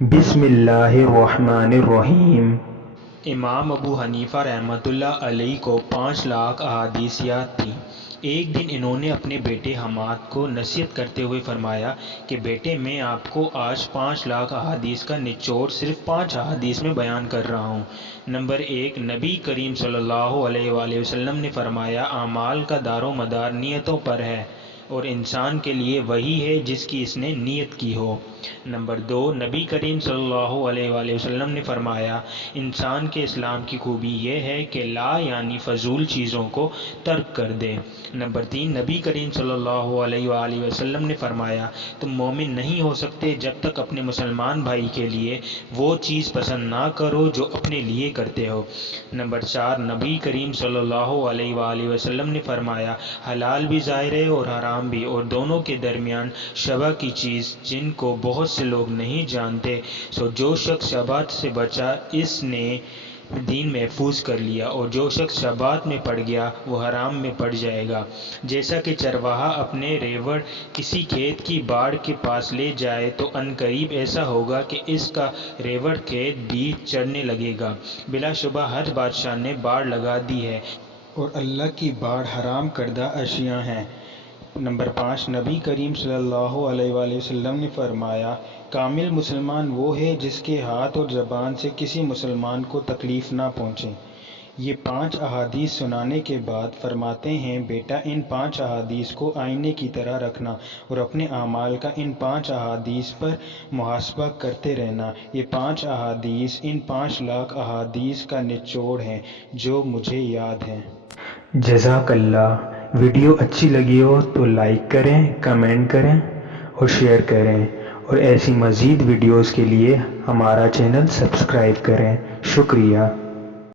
بسم اللہ الرحمن الرحیم۔ امام ابو حنیفہ رحمۃ اللہ علیہ کو 5 لاکھ احادیث یاد تھیں۔ ایک دن انہوں نے اپنے بیٹے حماد کو نصیحت کرتے ہوئے فرمایا کہ بیٹے، میں آپ کو آج 5 لاکھ احادیث کا نچوڑ صرف 5 احادیث میں بیان کر رہا ہوں۔ نمبر 1، نبی کریم صلی اللہ علیہ وآلہ وسلم نے فرمایا، اعمال کا دار و مدار نیتوں پر ہے اور انسان کے لیے وہی ہے جس کی اس نے نیت کی ہو۔ نمبر 2، نبی کریم صلی اللہ علیہ وآلہ وسلم نے فرمایا، انسان کے اسلام کی خوبی یہ ہے کہ لا یعنی فضول چیزوں کو ترک کر دے۔ نمبر 3، نبی کریم صلی اللہ علیہ وآلہ وسلم نے فرمایا، تم مومن نہیں ہو سکتے جب تک اپنے مسلمان بھائی کے لیے وہ چیز پسند نہ کرو جو اپنے لیے کرتے ہو۔ نمبر 4، نبی کریم صلی اللہ علیہ وآلہ وسلم نے فرمایا، حلال بھی ظاہر ہے اور حرام بھی، اور دونوں کے درمیان شبہ کی چیز جن کو بہت سے لوگ نہیں جانتے، سو جو شخص شبہات سے بچا اس نے دین محفوظ کر لیا، اور جو شخص شبہات میں پڑ گیا وہ حرام میں پڑ جائے گا۔ جیسا کہ چرواہا اپنے ریوڑ کسی کھیت کی باڑ کے پاس لے جائے تو عنقریب ایسا ہوگا کہ اس کا ریوڑ کھیت بھی چرنے لگے گا۔ بلا شبہ ہر بادشاہ نے باڑ لگا دی ہے اور اللہ کی باڑ حرام کردہ اشیاء ہیں۔ نمبر 5، نبی کریم صلی اللہ علیہ وآلہ وسلم نے فرمایا، کامل مسلمان وہ ہے جس کے ہاتھ اور زبان سے کسی مسلمان کو تکلیف نہ پہنچے۔ یہ 5 احادیث سنانے کے بعد فرماتے ہیں، بیٹا، ان 5 احادیث کو آئینے کی طرح رکھنا اور اپنے اعمال کا ان 5 احادیث پر محاسبہ کرتے رہنا۔ یہ 5 احادیث ان 5 لاکھ احادیث کا نچوڑ ہیں جو مجھے یاد ہیں۔ جزاک اللہ۔ ویڈیو اچھی لگی ہو تو لائک کریں، کمنٹ کریں اور شیئر کریں، اور ایسی مزید ویڈیوز کے لیے ہمارا چینل سبسکرائب کریں۔ شکریہ۔